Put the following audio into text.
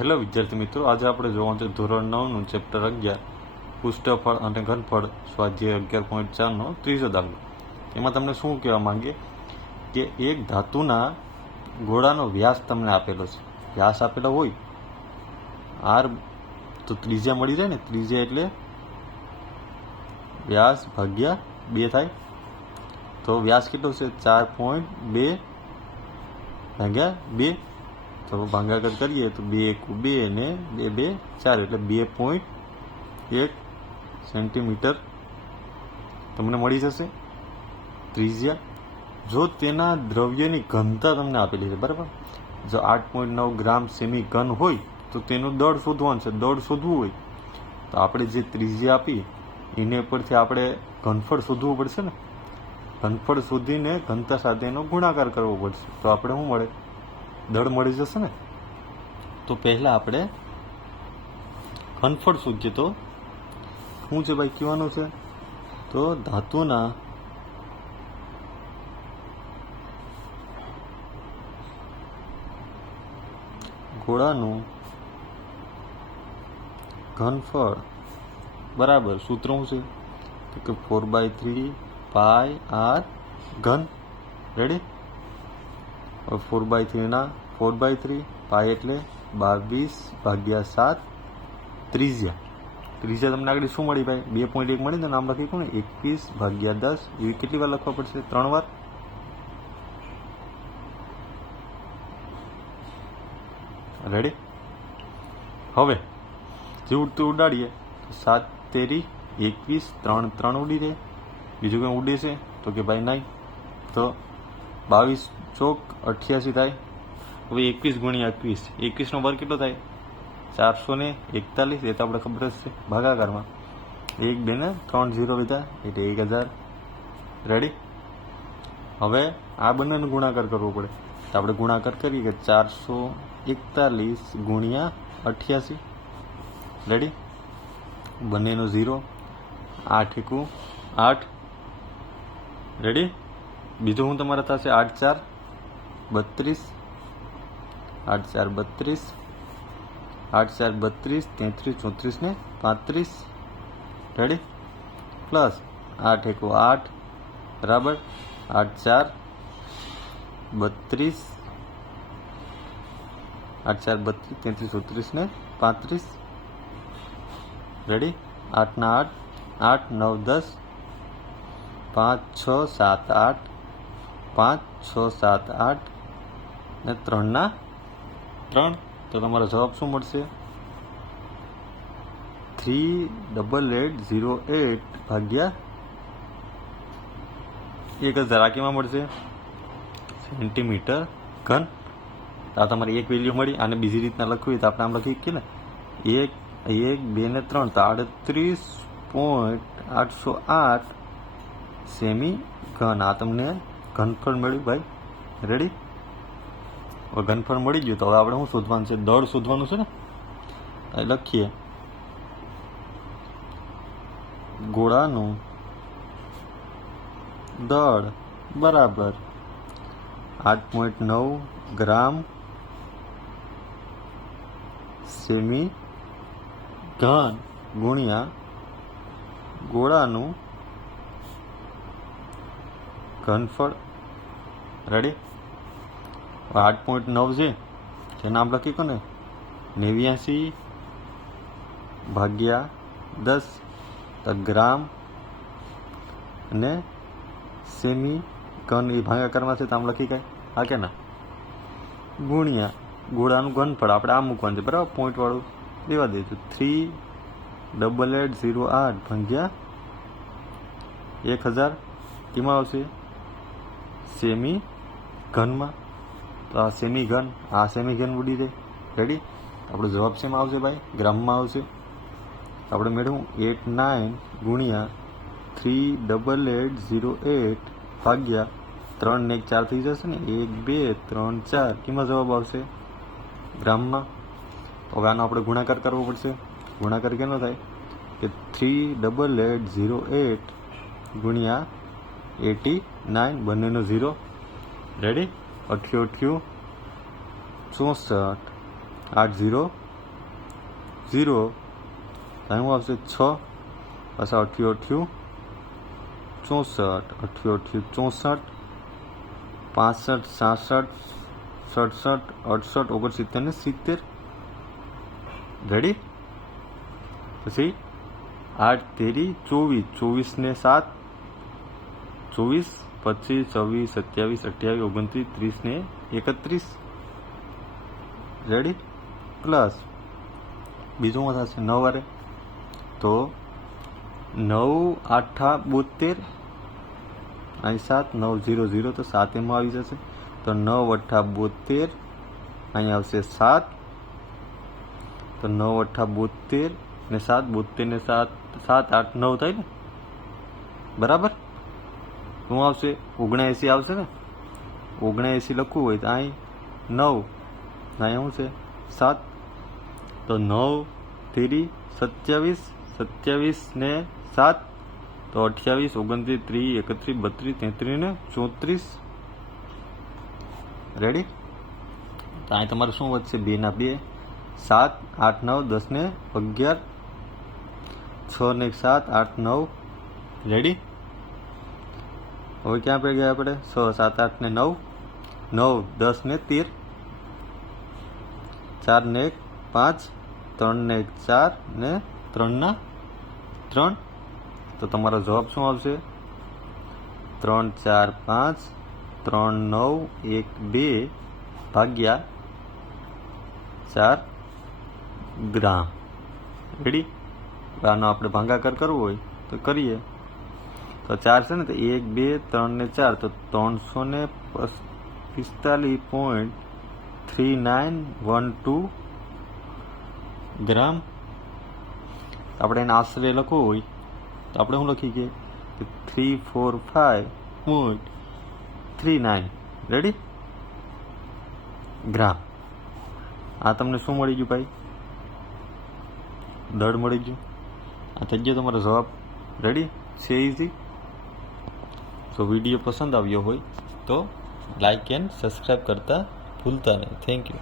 Hello વિદ્યાર્થી મિત્રો, આજે આપણે જોવાનું છે ધોરણ 9નું ચેપ્ટર 11 પુષ્ઠફળ અને ઘનફળ સ્વાધ્યાય 11.4નો ત્રીજો દાખલો. એમાં તમને શું કહેવા માંગે કે એક ધાતુના ગોળાનો વ્યાસ તમને આપેલો છે. વ્યાસ આપેલો હોય આર તો ત્રિજ્યા મળી જાય ને. ત્રિજ્યા એટલે વ્યાસ ભાગ્યા 2 થાય. તો વ્યાસ કેટલો છે? 4.2 ભાગ્યા 2. તો ભાગાકાર કરીએ તો 2 × 2 ને 2 × 2 4 એટલે 2.1 સેન્ટીમીટર તમને મળી જશે ત્રિજ્યા. જો તેના દ્રવ્યની ઘનતા તમને આપેલી છે, બરાબર. જો 8.9 ગ્રામ સેમી ઘન હોય તો તેનું દળ શોધવાનું છે. દળ શોધવું હોય તો આપણે જે ત્રિજ્યા આપી એને પરથી આપણે ઘનફળ શોધવું પડશે ને. ઘનફળ શોધીને ઘનતા સાથે એનો ગુણાકાર કરવો પડશે તો આપણે શું મળે? દળ મળી જશે ને. તો પહેલા આપણે ઘનફળ શોધીએ. તો શું છે ભાઈ કહેવાનું છે? તો ધાતુના ગોળાનું ઘનફળ બરાબર સૂત્ર શું છે? તો કે 4/3 પાઈ આર ઘન. રેડી? 4/3 ના 4/3 પાઈ એટલે 22/7 ત્રિજ્યા. ત્રિજ્યા તમને આગળ શું મળી ભાઈ? 2.1 મળી ને. નામ લખી કોને? 21/10. એવી કેટલી વાર લખવા પડશે? 3 વાર. રેડી? હવે જે ઉડતું ઉડાડીએ તો 7 તેરી 21 3 3 ઉડી રહે. બીજું કંઈ ઉડે છે તો કે ભાઈ નહીં. તો 22 ચોક 88 થાય. હવે 21 × 21, 21 નો વર્ગ કેટલો થાય? 441. એ તો આપણે ખબર જ છે ભાગાકારમાં. 1 2 ને 3 0 લીધા એટલે 1000. રેડી? હવે આ બંનેનો ગુણાકાર કરવો પડે તો આપણે ગુણાકાર કરીએ કે 441 × 88. રેડી? બંનેનો 0. 8 × 8. રેડી? બીજું હું તમારે થશે 8 4 32. 8 4 32. 8 4 32 33 34 ને 35. રેડી? પ્લસ 8 × 8 બરાબર 8 4 32. 8 4 32 33 34 ને 35. રેડી? 8 ના 8 8 9 10 5 6 7 8 5 6 7 8 ને 3 ના 3. તો તમારો જવાબ શું મળશે? 38808 ભાગ્યા 1000. આ કેમાં મળશે? સેન્ટીમીટર ઘન. આ તમારી એક વેલ્યુ મળી. આને બીજી રીતના લખવી તો આપણે આમ લખી શકીએ ને. 1 2 ને 3 તો 38.808 સેમી ઘન. આ તમને ઘનફળ મળ્યું ભાઈ. રેડી? હવે ઘનફળ મળી ગયું તો હવે આપણે શું શોધવાનું છે? દળ શોધવાનું છે ને. લખીએ ગોળાનું દળ બરાબર 8.9 ગ્રામ સેમી ઘન ગુણ્યા ગોળાનું ઘનફળ. રેડી? 8.9 છે તે નામ લખી કોને? 89/10. તો ગ્રામ અને સેમી ઘન એ ભાગાકારમાં છે તો આમ લખી કાંઈ હા કે ના. ગુણ્યા ગોળાનું ઘનફળ આપણે આ મૂકવાનું છે, બરાબર. પોઈન્ટ વાળું દેવા દઈશું. 38808 ભાગ્યા 1000 કેમાં આવશે? સેમી ઘનમાં. તો આ સેમી ઘન, આ સેમી ઘન ઉડી જાય. રેડી? આપણો જવાબ શેમાં આવશે ભાઈ? ગ્રામમાં આવશે. આપણે મેળવું 89 ગુણ્યા 38808 ભાગ્યા 3 ને 1 4 થઈ જશે ને. 1 2 3 4 કેમાં જવાબ આવશે? ગ્રામમાં. તો હવે આનો આપણે ગુણાકાર કરવો પડશે. ગુણાકાર કેનો થાય? કે 38808 ગુણ્યા 89 બંનેનો 0. રેડી? 88 64 8 0 0 અહીં શું આવશે 6 પાછા 88 64 88 64 65 66 67 68 69 ને 70 રેડી પછી 8 તેરી 24 24 ને 7 24 25 26 27 28 29 30 ને 31 રેડી પ્લસ બીજું શું થશે 9 વારે તો 9 8 72 અહીં 7 9 0 0 તો 7 એમાં આવી જશે તો 9 8 72 અહીં આવશે 7 તો 9 8 72 ને 7 72 ને 7 7 8 9 થાય ને બરાબર શું આવશે 79 આવશે ને 79 લખવું હોય તો અહીં 9 અહીં શું છે 7 તો 9 તેરી 27 27 ને 7 તો 28 29 30 31 32 33 ને 34 રેડી તો અહીં તમારે શું વધશે 2 ના 2 7 8 9 10 ને 11 6 ને 7 8 9 રેડી હવે ક્યાં પડી ગયા આપણે 6 7 8 ને 9 9 10 ને 13 4 ને 1 5 3 ને 1 4 ને 3 ના 3 તો તમારો જવાબ શું આવશે 3 4 5 3 9 1 2 ભાગ્યા 4 ગ્રામ રેડી આનો આપણે ભાગાકાર કરવો હોય તો કરીએ તો 4 છે ને તો 1 2 3 ને 4 તો 345.3912 ગ્રામ આપણે એને આશરે લખવું હોય તો આપણે શું લખી કે 345.39 રેડી ગ્રામ આ તમને શું મળી ગયું ભાઈ દળ મળી ગયું આ થઈ ગયો તમારો જવાબ રેડી છે ઇઝી તો વિડીયો પસંદ આવ્યો હોય તો લાઈક એન્ડ સબસ્ક્રાઈબ કરતા ભૂલતા નહીં થેન્ક યુ